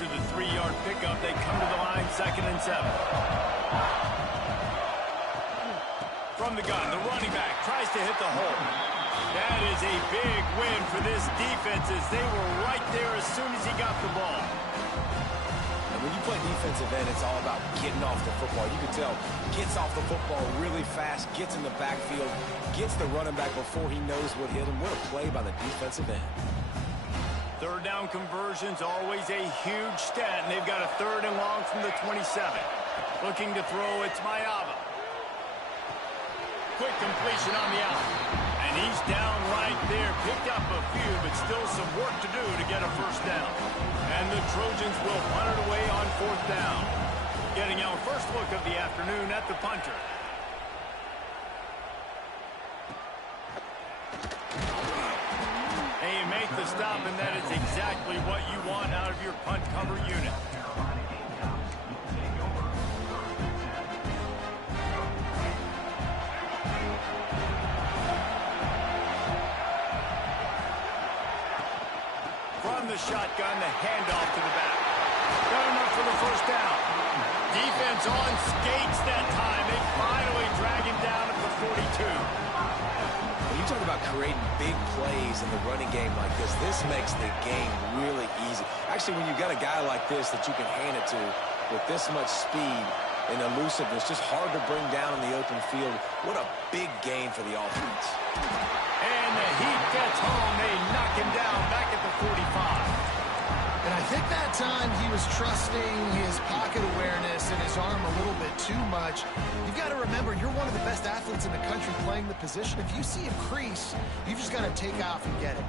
After the 3-yard pickup, they come to the line, 2nd and 7. From the gun, the running back tries to hit the hole. That is a big win for this defense as they were right there as soon as he got the ball. And when you play defensive end, it's all about getting off the football. You can tell, gets off the football really fast, gets in the backfield, gets the running back before he knows what hit him. What a play by the defensive end. 3rd down conversion's always a huge stat, and they've got a 3rd and long from the 27. Looking to throw, it's Mayava. Quick completion on the out. And he's down right there. Picked up a few, but still some work to do to get a 1st down. And the Trojans will punt it away on 4th down. Getting our first look of the afternoon at the punter. And you make the stop, and that is exactly what you want out of your punt cover unit. From the shotgun, the handoff to the back. Got enough for the 1st down. Defense on skates that time. They finally drag him down at the 42. When you talk about creating big plays in the running game like this makes the game really easy. Actually, when you've got a guy like this that you can hand it to with this much speed and elusiveness, just hard to bring down in the open field. What a big gain for the offense. And the Heat gets home. They knock him down back at the 45. And I think that time he was trusting his pocket awareness and his arm a little bit too much. You've got to remember, you're one of the best athletes in the country playing the position. If you see him crease, you've just got to take off and get it.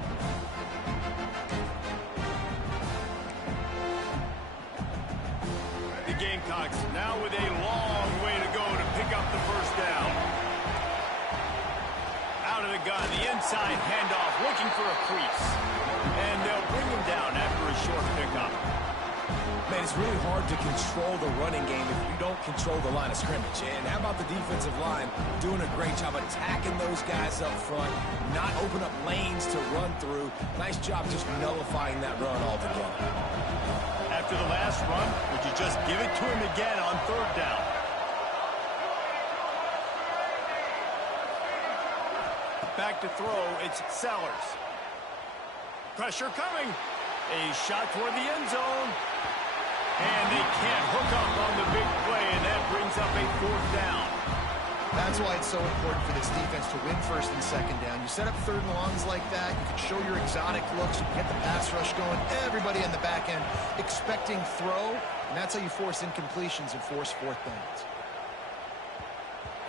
The Gamecocks now with a long way to go to pick up the 1st down. Out of the gun, the inside handoff, looking for a crease. And they'll bring him down after a short pickup. Man, it's really hard to control the running game if you don't control the line of scrimmage. And how about the defensive line doing a great job attacking those guys up front, not open up lanes to run through. Nice job just nullifying that run altogether. After the last run, would you just give it to him again on 3rd down? Back to throw, it's Sellers. Pressure coming. A shot toward the end zone. And they can't hook up on the big play, and that brings up a 4th down. That's why it's so important for this defense to win 1st and 2nd down. You set up 3rd and longs like that, you can show your exotic looks, you can get the pass rush going, everybody on the back end expecting throw, and that's how you force incompletions and force 4th downs.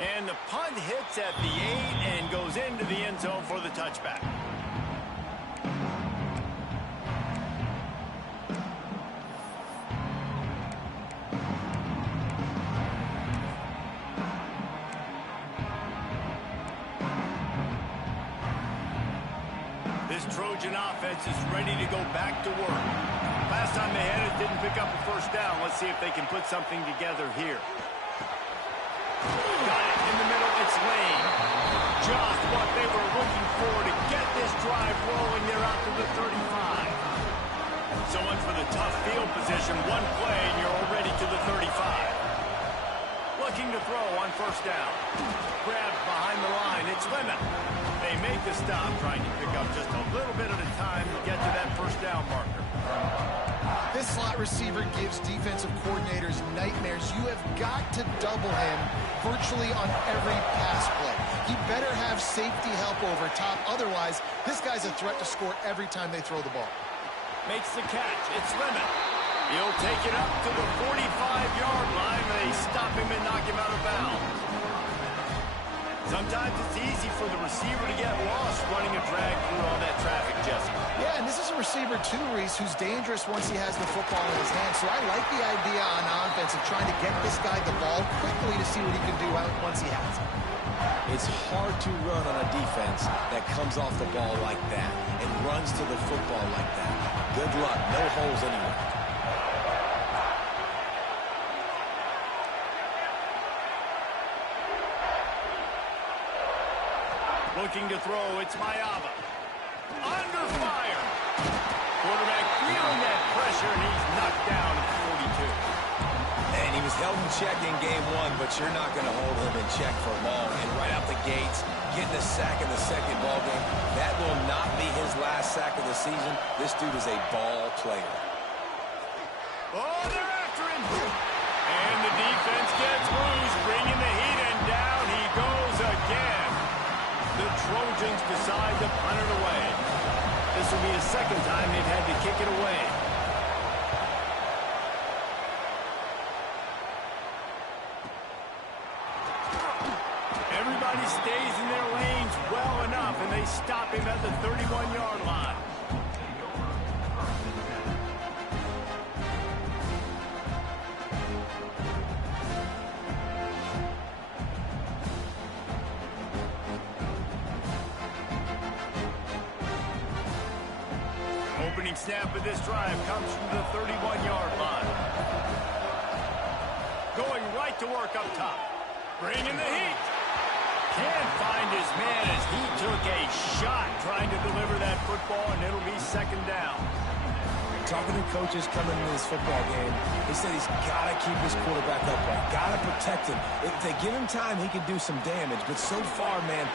And the punt hits at the 8 and goes into the end zone for the touchback. This Trojan offense is ready to go back to work. Last time they had it, didn't pick up a 1st down. Let's see if they can put something together here. Got it in the middle, it's Lane. Just what they were looking for to get this drive rolling. They're out to the 35. So much for the tough field position. One play and you're already to the 35. Looking to throw on 1st down. Grabbed behind the line, it's Lemon. They make the stop, trying to pick up just a little bit at a time to get to that 1st down marker. This slot receiver gives defensive coordinators nightmares. You have got to double him virtually on every pass play. He better have safety help over top. Otherwise, this guy's a threat to score every time they throw the ball. Makes the catch. It's Lemon. He'll take it up to the 45-yard line. They stop him and knock him out of bounds. Sometimes it's easy for the receiver to get lost running a drag through all that traffic, Jesse. Yeah, and this is a receiver too, Reese, who's dangerous once he has the football in his hands. So I like the idea on offense of trying to get this guy the ball quickly to see what he can do out once he has it. It's hard to run on a defense that comes off the ball like that and runs to the football like that. Good luck. No holes anywhere. Looking to throw, it's Mayava. Under fire. Quarterback feeling that pressure, and he's knocked down held in check in game one, but you're not going to hold him in check for long. And right out the gates, getting a sack in the second ball game, that will not be his last sack of the season. This dude is a ball player. Oh, they're after him. And the defense gets loose, bringing the heat, and down he goes again. The Trojans decide to punt it away. This will be the second time they've had to kick it away. Everybody stays in their lanes well enough, and they stop him at the 31-yard line. Opening snap of this drive comes from the 31-yard line. Going right to work up top. Bringing the heat. Can't find his man as he took a shot trying to deliver that football, and it'll be second down. Talking to coaches coming into this football game, he said he's got to keep his quarterback upright, got to protect him. If they give him time, he can do some damage, but so far, man,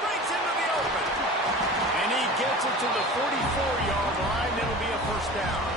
Breaks into the open. And he gets it to the 44-yard line. It'll be a first down.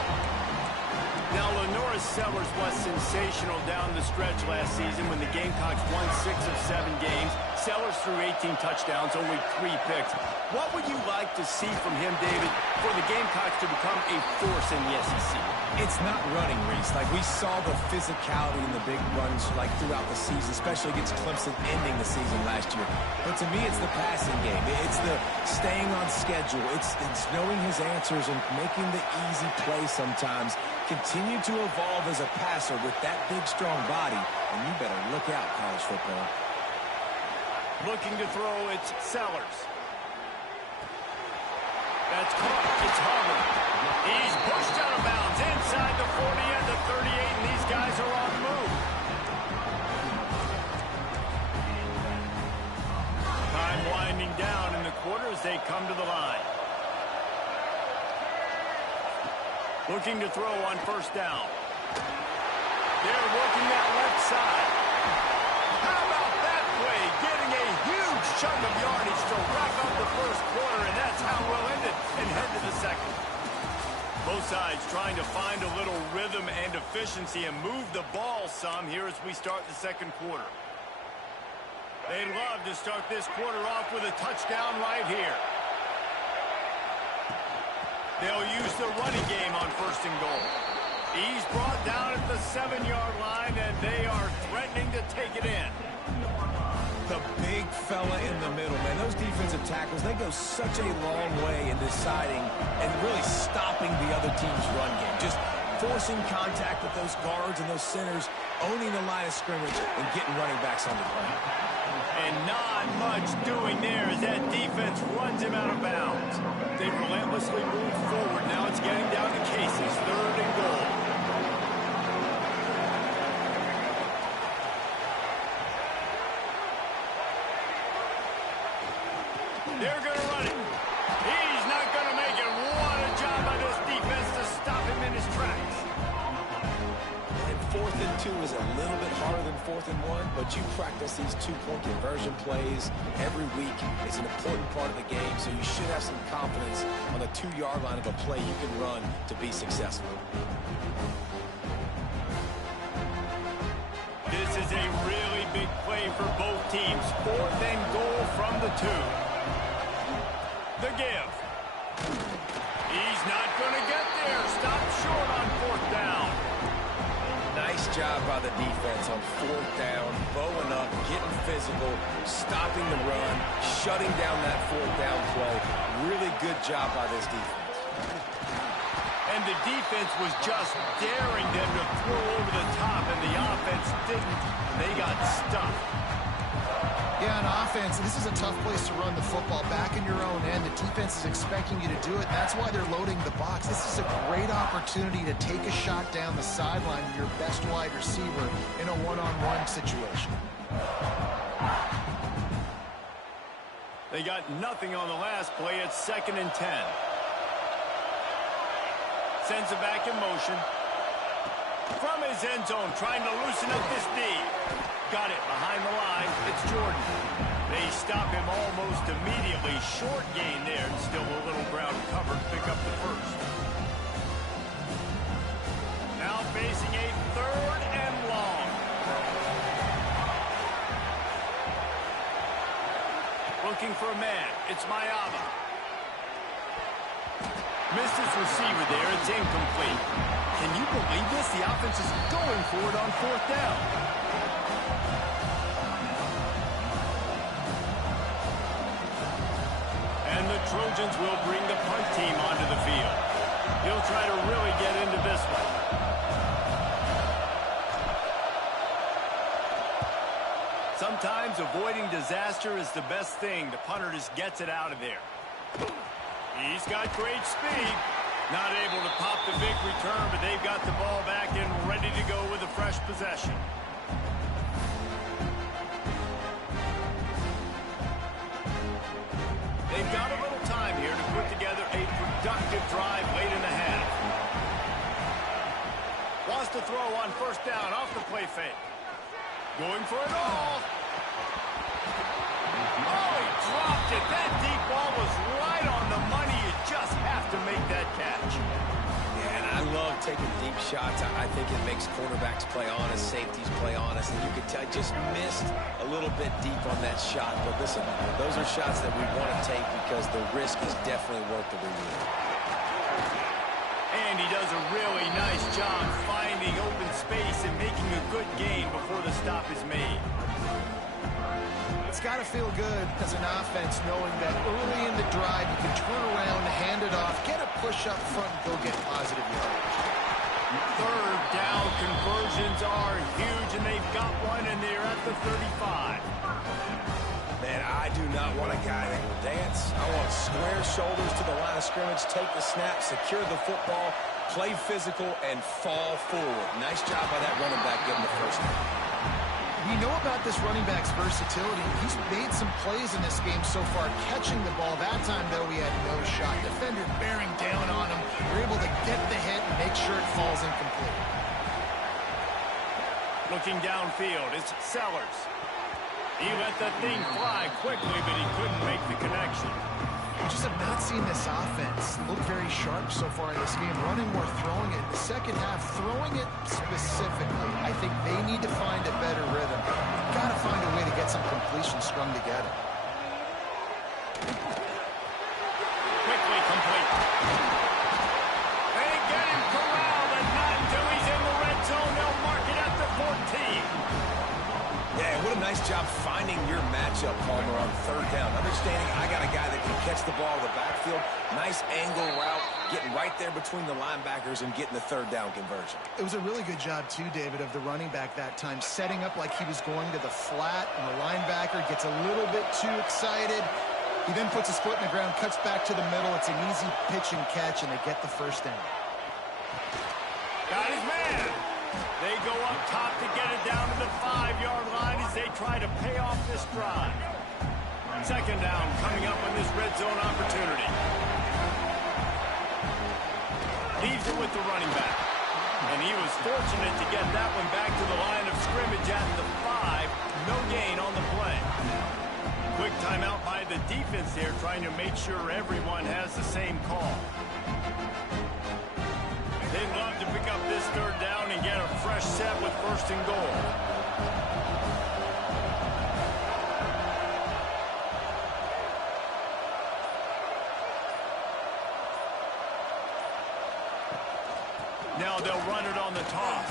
Now, Lenora Sellers was sensational down the stretch last season when the Gamecocks won 6 of 7 games. Sellers threw 18 touchdowns, only 3 picks. What would you like to see from him, David, for the Gamecocks to become a force in the SEC? it's not running, Reese. Like, we saw the physicality in the big runs, like, throughout the season, especially against Clemson ending the season last year. But to me, it's the passing game. It's the staying on schedule. It's knowing his answers and making the easy play sometimes. Continue to evolve as a passer with that big, strong body, and you better look out, college football. Looking to throw, it's Sellers. That's caught. It's Harvard. He's pushed out of bounds inside the 40 and the 38, and these guys are on the move. Time winding down in the quarter as they come to the line. Looking to throw on first down. They're working that left side. How about that play? Getting a huge chunk of yardage to wrap up the first quarter, and that's how we'll end it and head to the second. Both sides trying to find a little rhythm and efficiency and move the ball some here as we start the second quarter. They'd love to start this quarter off with a touchdown right here. They'll use the running game on first and goal. He's brought down at the 7-yard line, and they are threatening to take it in. The big fella in the middle, man. Those defensive tackles, they go such a long way in deciding and really stopping the other team's run game. Just forcing contact with those guards and those centers, owning the line of scrimmage, and getting running backs on the ground. And not much doing there as that defense runs him out of bounds. They relentlessly move forward. Now it's getting down to Casey's 3rd and goal. They're going to run it. He's not going to make it. What a job by this defense to stop him in his tracks. And 4th and 2 is a little bit harder than 4th and 1, but you practice these two-point conversion plays every week. It's an important part of the game, so you should have some confidence on the 2-yard line of a play you can run to be successful. This is a really big play for both teams. 4th and goal from the 2. The give. He's not going to get there. Stop short on 4th down. Nice job by the defense on 4th down, bowing up, getting physical, stopping the run, shutting down that 4th down play. Really good job by this defense. And the defense was just daring them to throw over the top, and the offense didn't. They got stuffed. Yeah, on offense, this is a tough place to run the football. Back in your own end, the defense is expecting you to do it, and that's why they're loading the box. This is a great opportunity to take a shot down the sideline with your best wide receiver in a one-on-one situation. They got nothing on the last play. It's 2nd and 10. Sends it back in motion. From his end zone, trying to loosen up this D. Got it behind the line. It's Jordan. They stop him almost immediately. Short gain there, and still a little ground covered. Pick up the first. Now facing a 3rd and long. Looking for a man. It's Mayava. Missed his receiver there. It's incomplete. Can you believe this? The offense is going for it on 4th down. And the Trojans will bring the punt team onto the field. He'll try to really get into this one. Sometimes avoiding disaster is the best thing. The punter just gets it out of there. He's got great speed. Not able to pop the big return, but they've got the ball back and ready to go with a fresh possession. They've got a little time here to put together a productive drive late in the half. Wants to throw on 1st down off the play fake. Going for it all. Oh, he dropped it. That deep ball was right on the money. You just have to make that catch. Yeah, and I love taking deep shots. I think it makes cornerbacks play honest, safeties play honest, and you could tell just missed a little bit deep on that shot. But listen, those are shots that we want to take because the risk is definitely worth the reward. And he does a really nice job finding open space and making a good gain before the stop is made. It's got to feel good as an offense knowing that early in the drive you can turn around, hand it off, get a push up front, and go get positive yardage. 3rd down conversions are huge, and they've got one, and they're at the 35. Man, I do not want a guy that will dance. I want square shoulders to the line of scrimmage, take the snap, secure the football, play physical, and fall forward. Nice job by that running back getting the first down. We know about this running back's versatility. He's made some plays in this game so far, catching the ball. That time, though, he had no shot. Defender bearing down on him. They're able to get the hit and make sure it falls incomplete. Looking downfield, it's Sellers. He let that thing fly quickly, but he couldn't make the connection. We just have not seen this offense look very sharp so far in this game. Running more, throwing it. The second half, throwing it specifically. I think they need to find a better rhythm. Got to find a way to get some completion strung together. Quickly complete. They get him corralled, and not until he's in the red zone. They'll mark it at the 14. Yeah, what a nice job finding your matchup, Palmer, on 3rd down. Understanding I got a guy that can catch the ball in the backfield. Nice angle route, getting right there between the linebackers and getting the 3rd down conversion. It was a really good job, too, David, of the running back that time, setting up like he was going to the flat, and the linebacker gets a little bit too excited. He then puts his foot in the ground, cuts back to the middle. It's an easy pitch and catch, and they get the 1st down. Got his man. They go up top to get it down to the 5-yard line as they try to pay off this drive. 2nd down coming up on this red zone opportunity. Leaves it with the running back. And he was fortunate to get that one back to the line of scrimmage at the 5. No gain on the play. Quick timeout by the defense there, trying to make sure everyone has the same call. They'd love to pick up this 3rd down and get a fresh set with 1st and goal. Now they'll run it on the toss.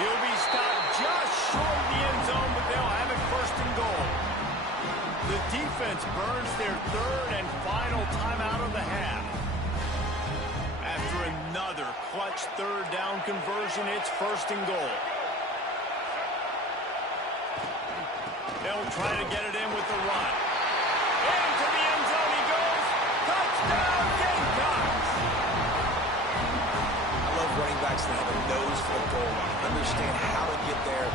He'll be stopped just short of the end zone, but they'll have it 1st and goal. The defense burns their 3rd and final timeout of the half. After another clutch 3rd down conversion, it's 1st and goal. They'll try to get it in with the run. Into the end zone he goes. Touchdown, Gamecocks! I love running backs that have a nose for the goal line. Understand how to get there,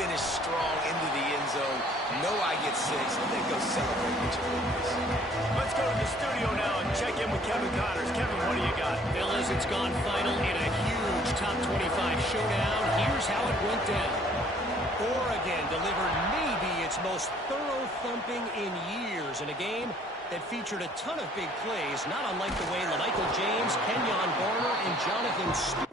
finish strong into the end zone. Know I get 6, and then go celebrate with your witness. Let's go to the studio now and check in with Kevin Connors. Kevin, what do you got? Fellas, it's gone final in a huge top 25 showdown. Here's how it went down. Oregon delivered maybe its most thorough thumping in years in a game that featured a ton of big plays, not unlike the way LaMichael James, Kenyon Barner, and Jonathan Stewart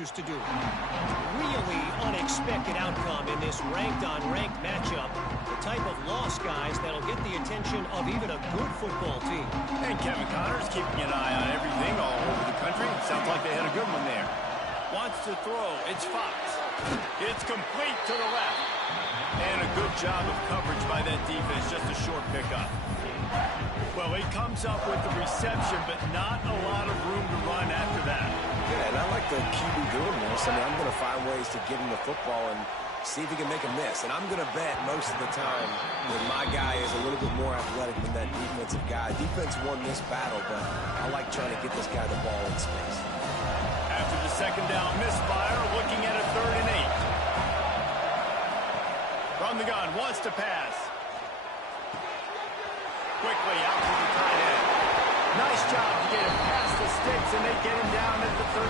used to do. Really unexpected outcome in this ranked-on-ranked matchup. The type of loss, guys, that'll get the attention of even a good football team. And Kevin Connor's keeping an eye on everything all over the country. Sounds like they had a good one there. Wants to throw. It's Fox. It's complete to the left. And a good job of coverage by that defense. Just a short pickup. Well, he comes up with the reception, but not a lot of room to run after that. Yeah, and I like the QB doing this. I mean, I'm going to find ways to give him the football and see if he can make a miss. And I'm going to bet most of the time that my guy is a little bit more athletic than that defensive guy. Defense won this battle, but I like trying to get this guy the ball in space. After the second down misfire, looking at a 3rd and 8. From the gun, wants to pass. Quickly out to the tight end. Nice job to get him past the sticks, and they get him down at the 35.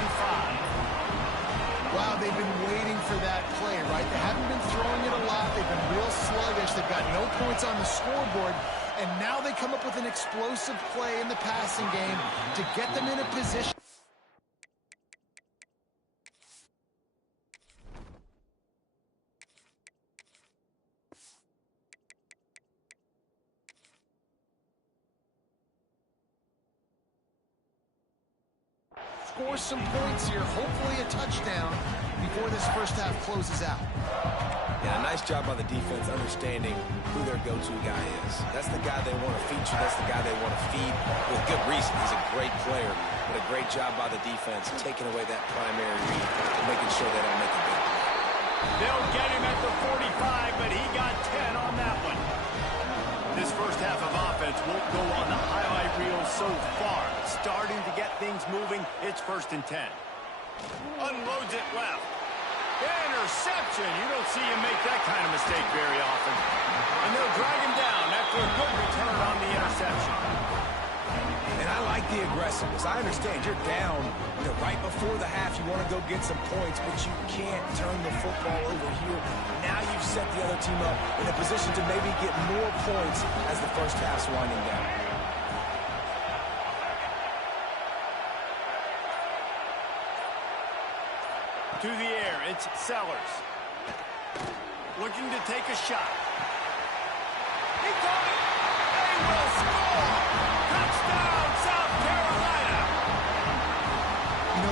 Wow, they've been waiting for that play, right? They haven't been throwing it a lot. They've been real sluggish. They've got no points on the scoreboard. And now they come up with an explosive play in the passing game to get them in a position. Score some points here, hopefully a touchdown before this first half closes out. Yeah, nice job by the defense understanding who their go-to guy is. That's the guy they want to feature. That's the guy they want to feed with good reason. He's a great player, but a great job by the defense taking away that primary read and making sure they don't make a big play. They'll get him at the 45, but he got 10 on that one. This first half of offense won't go on the highlight reel so far. Starting to get things moving. It's 1st and 10. Unloads it left. Interception. You don't see him make that kind of mistake very often. And they'll drag him down after a good return on the interception. And I like the aggressiveness. I understand you're down, right before the half. You want to go get some points, but you can't turn the football over here. Now you've set the other team up in a position to maybe get more points as the first half's winding down. To the air, it's Sellers. Looking to take a shot. He got it! They will score! Touchdown, South Carolina!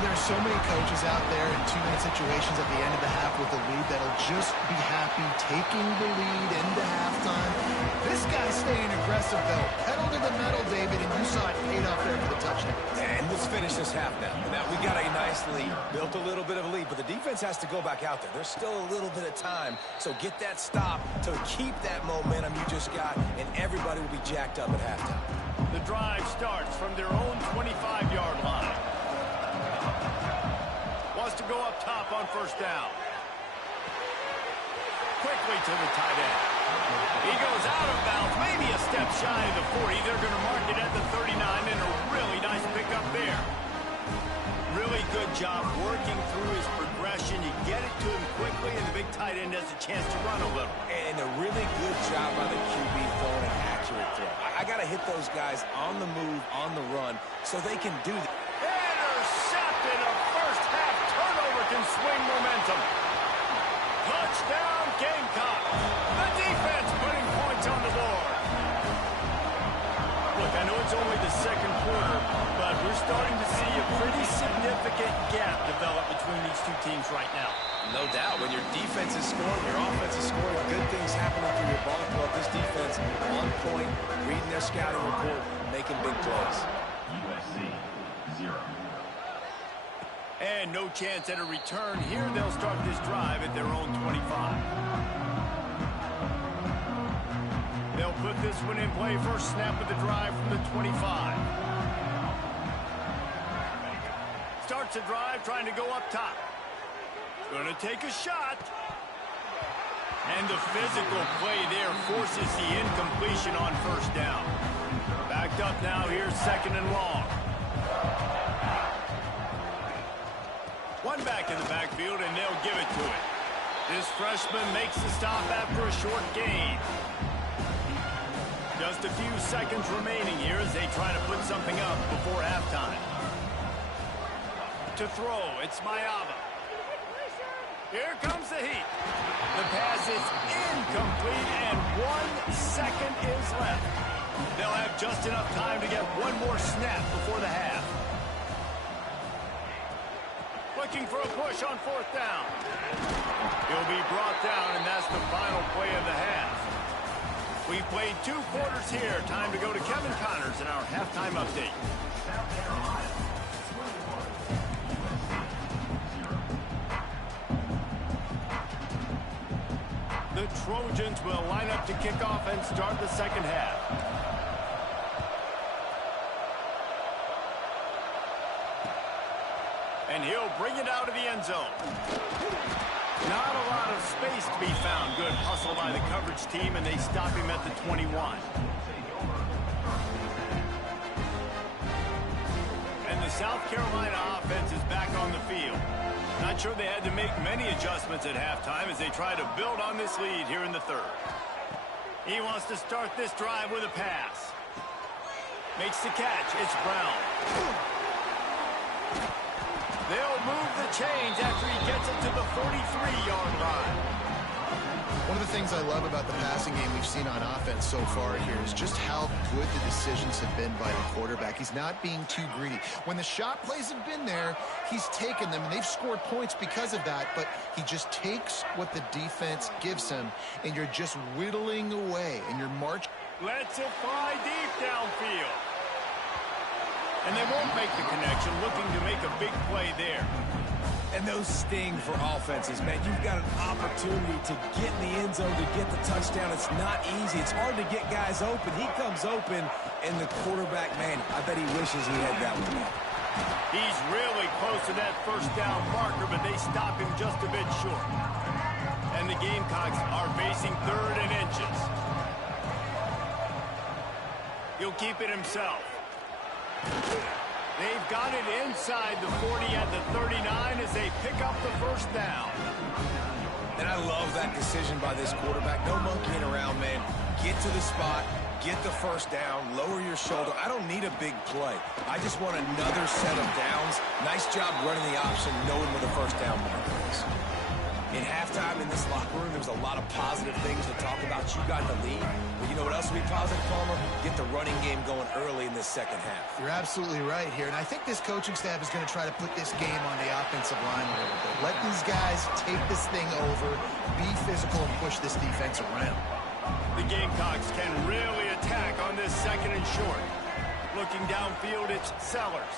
There's so many coaches out there in 2-minute situations at the end of the half with a lead that'll just be happy taking the lead into halftime. This guy's staying aggressive, though. Pedal to the metal, David, and you saw it paid off there for the touchdown. And let's finish this half now. Now, we got a nice lead. Built a little bit of a lead, but the defense has to go back out there. There's still a little bit of time, so get that stop to keep that momentum you just got, and everybody will be jacked up at halftime. The drive starts from their own 25-yard line. Wants to go up top on 1st down. Quickly to the tight end. He goes out of bounds, maybe a step shy of the 40. They're going to mark it at the 39, and a really nice pickup there. Really good job working through his progression. You get it to him quickly, and the big tight end has a chance to run a little. And a really good job by the QB throwing an accurate throw. I got to hit those guys on the move, on the run, so they can do that. Intercepted. A first half turnover can swing momentum. Touchdown, Gamecocks. The defense putting points on the board. Look, I know it's only the second quarter, but we're starting to see a pretty significant gap develop between these two teams right now. No doubt. When your defense is scoring, your offense is scoring, good things happening through your ball club. This defense on point, reading their scouting report, making big plays. USC 0. And no chance at a return here. They'll start this drive at their own 25. They'll put this one in play. First snap of the drive from the 25. Starts a drive trying to go up top. Going to take a shot. And the physical play there forces the incompletion on first down. Backed up now, here's second and long. One back in the backfield, and they'll give it to it. This freshman makes the stop after a short gain. Just a few seconds remaining here as they try to put something up before halftime. To throw, it's Mayava. Here comes the heat. The pass is incomplete, and 1 second is left. They'll have just enough time to get one more snap before the half. Looking for a push on fourth down. He'll be brought down, and that's the final play of the half. We've played 2 quarters here. Time to go to Kevin Connors in our halftime update. The Trojans will line up to kick off and start the second half. And he'll bring it out of the end zone. Not a lot of space to be found. Good hustle by the coverage team, and they stop him at the 21. And the South Carolina offense is back on the field. Not sure they had to make many adjustments at halftime as they try to build on this lead here in the third. He wants to start this drive with a pass. Makes the catch. It's Brown. They'll move the chains after he gets it to the 43-yard line. One of the things I love about the passing game we've seen on offense so far here is just how good the decisions have been by the quarterback. He's not being too greedy. When the shot plays have been there, he's taken them, and they've scored points because of that, but he just takes what the defense gives him, and you're just whittling away, and you're marching. Lets it fly deep downfield. And they won't make the connection, looking to make a big play there. And those sting for offenses, man. You've got an opportunity to get in the end zone, to get the touchdown. It's not easy. It's hard to get guys open. He comes open, and the quarterback, man, I bet he wishes he had that one. He's really close to that first down marker, but they stop him just a bit short. And the Gamecocks are facing third and inches. He'll keep it himself. They've got it inside the 40 at the 39 as they pick up the first down. And I love that decision by this quarterback. No monkeying around, man. Get to the spot, get the first down, lower your shoulder. I don't need a big play. I just want another set of downs. Nice job running the option, knowing where the first down marker is. In halftime in this locker room, there was a lot of positive things to talk about. You got the lead. But you know what else will be positive, Palmer? Get the running game going early in the second half. You're absolutely right here, and I think this coaching staff is going to try to put this game on the offensive line a little bit. Let these guys take this thing over, be physical, and push this defense around. The Gamecocks can really attack on this second and short. Looking downfield, it's Sellers.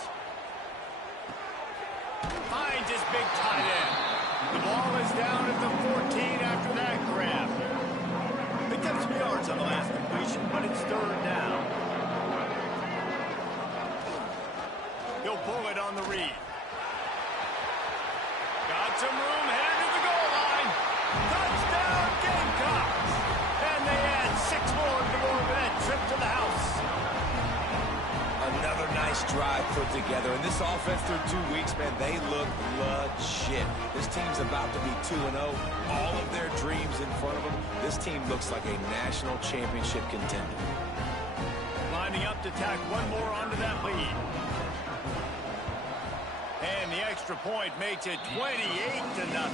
Finds his big tight end. The ball is down at the 14 after that grab. Picked up some yards on the last completion, but it's third down. He'll pull it on the read. Got some room, headed to the goal line. Touchdown, Gamecocks! And they add 6 more to that trip to the house. Another nice drive put together. And this offense through 2 weeks, man, they look legit. This team's about to be 2-0. All of their dreams in front of them. This team looks like a national championship contender. Lining up to tack one more onto that lead. And the extra point makes it 28-0.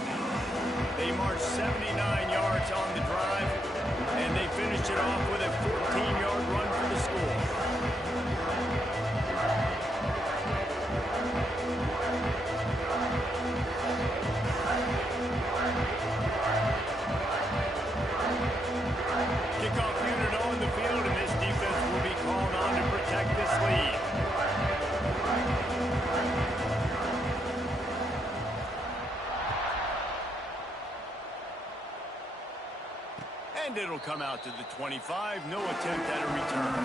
They marched 79 yards on the drive, and they finished it off with a 14-yard run for the score. Kickoff unit on the field, and this defense will be called on to protect this lead. And And it'll come out to the 25. No attempt at a return.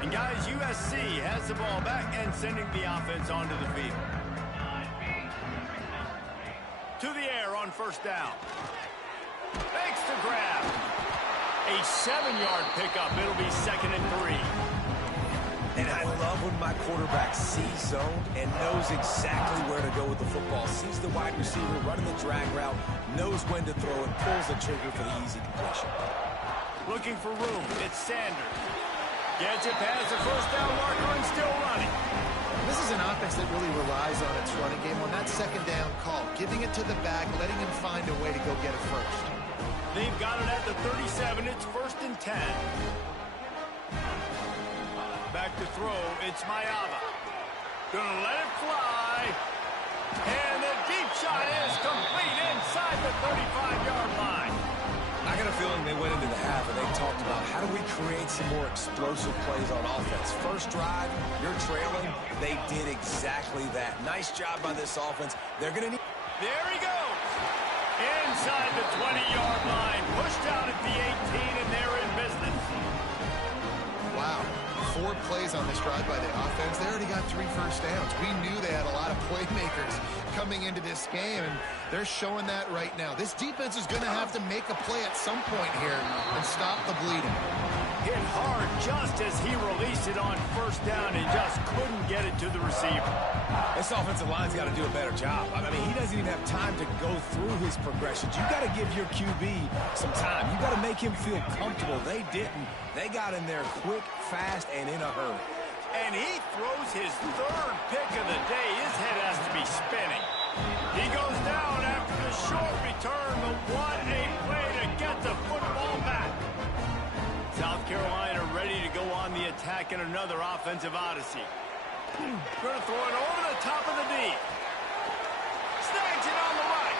And guys, USC has the ball back and sending the offense onto the field. To the air on first down. Makes the grab. A 7-yard pickup. It'll be 2nd and 3. And I love when my quarterback sees zone and knows exactly where to go with the football. Sees the wide receiver running the drag route, knows when to throw it, pulls the trigger for the easy completion. Looking for room. It's Sanders. Gets it past the first down marker and still running. This is an offense that really relies on its running game on that 2nd down call, giving it to the back, letting him find a way to go get it first. They've got it at the 37. It's 1st and 10. Back to throw. It's Mayava. Gonna let it fly. And the deep shot is complete inside the 35-yard line. I got a feeling they went into the half and they talked about how do we create some more explosive plays on offense. First drive, you're trailing. They did exactly that. Nice job by this offense. They're going to need... There he goes. Inside the 20-yard line. Pushed out at the 18, and they're in business. Wow. 4 plays on this drive by the offense. They already got 3 first downs. We knew they had a lot of playmakers coming into this game, and they're showing that right now. This defense is going to have to make a play at some point here and stop the bleeding. Hit hard just as he released it on first down and just couldn't get it to the receiver. This offensive line's got to do a better job. I mean, he doesn't even have time to go through his progressions. You got to give your QB some time. You got to make him feel comfortable. They didn't. They got in there quick, fast, and in a hurry. And he throws his 3rd pick of the day. His head has to be spinning. He goes down after the short return. The 1-8 play to get the football back. South Carolina ready to go on the attack in another offensive odyssey. Going to throw it over the top of the D. Snags it on the right.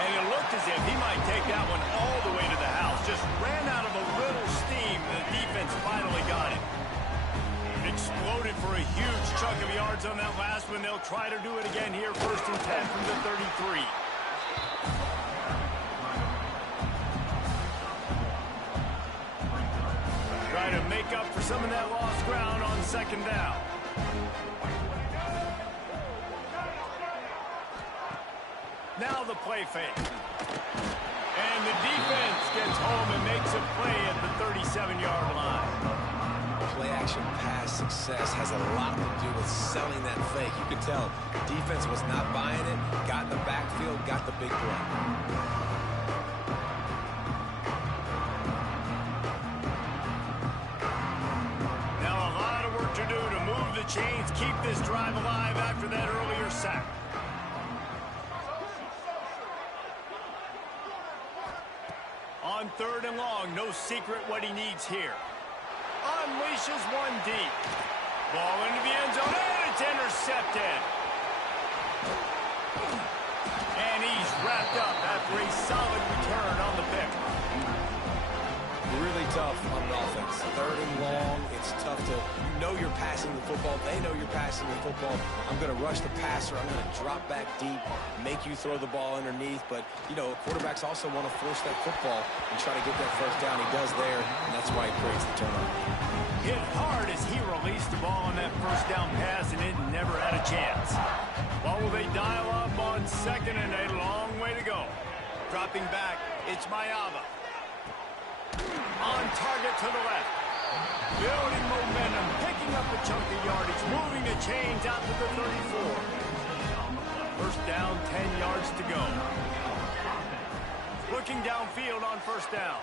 And it looked as if he might take that one all the way to the house. Just ran out of a little steam. The defense finally got it. Exploded for a huge chunk of yards on that last one. They'll try to do it again here. 1st and 10 from the 33. Try to make up for some of that lost ground on 2nd down. Now the play fake. And the defense gets home and makes a play at the 37-yard line. Play-action pass success has a lot to do with selling that fake. You could tell defense was not buying it, got in the backfield, got the big play. Now a lot of work to do to move the chains, keep this drive alive after that earlier sack. On 3rd and long, no secret what he needs here. Unleashes one deep. Ball into the end zone, and it's intercepted. And he's wrapped up after a solid return on the pick. Really tough on an offense. 3rd and long, it's tough to, you know you're passing the football. They know you're passing the football. I'm going to rush the passer. I'm going to drop back deep, make you throw the ball underneath. But, you know, quarterbacks also want to force that football and try to get that first down. He does there, and that's why he creates the turnover. Hit hard as he released the ball on that first down pass, and it never had a chance. What will they dial up on 2nd and a long way to go? Dropping back, it's Mayava. On target to the left. Building momentum, picking up a chunk of yardage, moving the chains out to the 34. First down, 10 yards to go. Looking downfield on first down.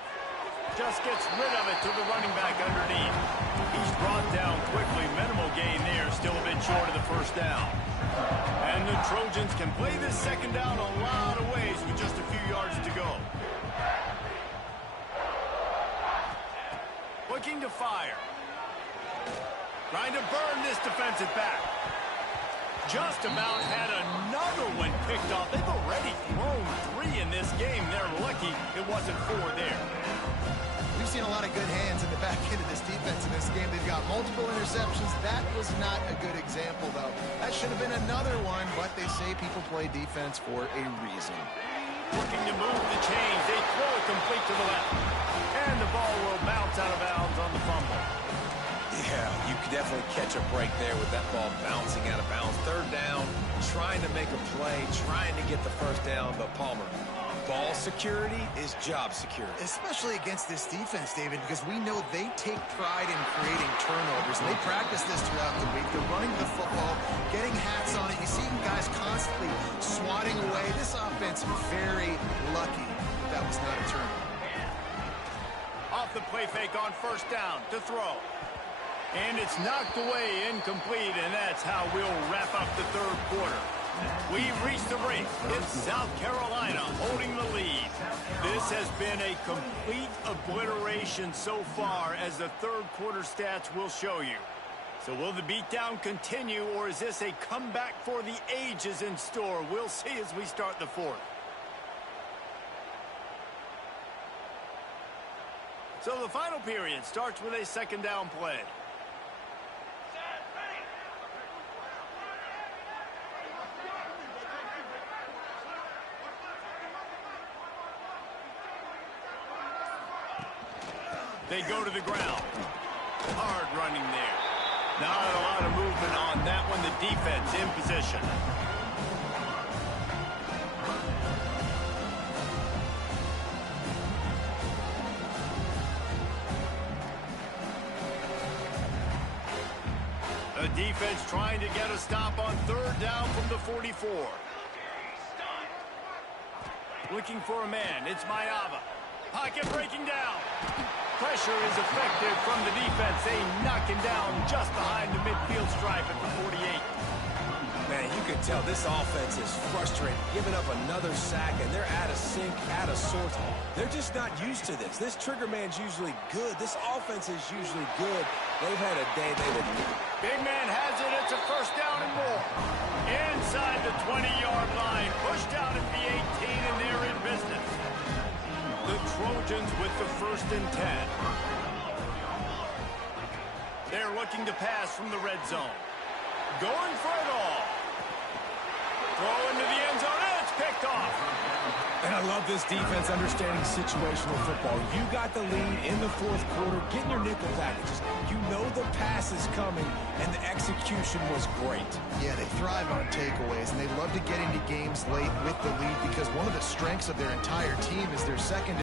Just gets rid of it to the running back underneath. He's brought down quickly. Minimal gain there, still a bit short of the first down. And the Trojans can play this 2nd down a lot of ways with just a few yards to go. Looking to fire. Trying to burn this defensive back. Just about had another one picked off. They've already thrown 3 in this game. They're lucky it wasn't 4 there. We've seen a lot of good hands in the back end of this defense in this game. They've got multiple interceptions. That was not a good example, though. That should have been another one, but they say people play defense for a reason. Looking to move the chains. They throw it complete to the left. And the ball will bounce out of bounds on the fumble. Yeah, you could definitely catch a break there with that ball bouncing out of bounds. Third down, trying to make a play, trying to get the first down, but Palmer, ball security is job security. Especially against this defense, David, because we know they take pride in creating turnovers, and they practice this throughout the week. They're running the football, getting hats on it. You see guys constantly swatting away. This offense very lucky that was not a turnover. Off the play fake on first down to throw. And it's knocked away, incomplete, and that's how we'll wrap up the third quarter. We've reached the break. It's South Carolina holding the lead. This has been a complete obliteration so far, as the third quarter stats will show you. So will the beatdown continue, or is this a comeback for the ages in store? We'll see as we start the fourth. So the final period starts with a second down play. They go to the ground. Hard running there. Not a lot of movement on that one. The defense in position. The defense trying to get a stop on third down from the 44. Looking for a man. It's Mayava. Pocket breaking down. Pressure is effective from the defense. They knock him down just behind the midfield stripe at the 48. Man, you can tell this offense is frustrated, giving up another sack, and they're out of sync, out of sorts. They're just not used to this. This trigger man's usually good. This offense is usually good. They've had a day they've been... Big man has it. It's a first down and more. Inside the 20-yard line. Pushed out at the 18, and they're in business. The Trojans with the 1st and 10. They're looking to pass from the red zone. Going for it all. Throw into the end zone, and it's picked off. And I love this defense understanding situational football. You got the lead in the fourth quarter, getting your nickel packages. You know the pass is coming, and the execution was great. Yeah, they thrive on takeaways, and they love to get into games late with the lead, because one of the strengths of their entire team is their secondary.